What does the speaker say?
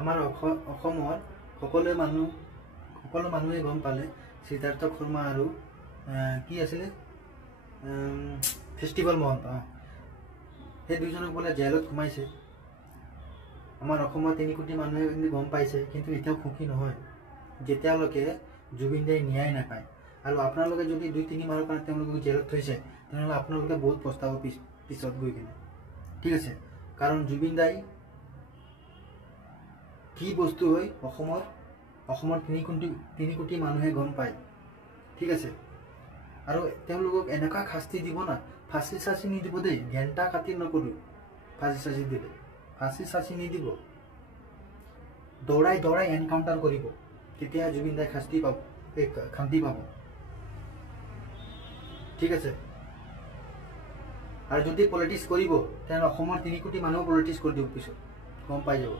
আমাৰ অসমৰ সকলো মানুহে গম পালে সিদ্ধাৰ্থ শৰ্মা আৰু কি আছিলে ফেষ্টিভেল মহন্ত সেই দুজনক বোলে জেলত সোমাইছে। আমাৰ অসমৰ 3 কোটি মানুহে কিন্তু গম পাইছে, কিন্তু এতিয়াও সুখী নহয় যেতিয়ালৈকে জুবিন দাই ন্যায় নাপায়। আৰু আপোনালোকে যদি 2-3 মাহৰ কাৰণে তেওঁলোকক জেলত থৈছে তেনেহ'লে আপোনালোকে বহুত পস্তাব পিছত গৈ কিনে। ঠিক আছে, কাৰণ জুবিন দাই কি বস্তু হয় অসমৰ 3 কোটি মানুহে গম পায়। ঠিক আছে, আৰু তেওঁলোকক এনেকুৱা শাস্তি দিব না, ফাঁচি চাচি নিদিব দেই, ঘেণ্টা কাটি নকৰোঁ ফাঁচি চাচি দিলে, ফাঁচি চাচি নিদিব, দৌৰাই এনকাউণ্টাৰ কৰিব, তেতিয়া জুবিন দাই শাস্তি পাব, শান্তি পাব। ঠিক আছে, আৰু যদি পলিটিক্স কৰিব তেনেহ'লে অসমৰ 3 কোটি মানুহ পলিটিক্স কৰি দিব, পিছত গম পাই যাব।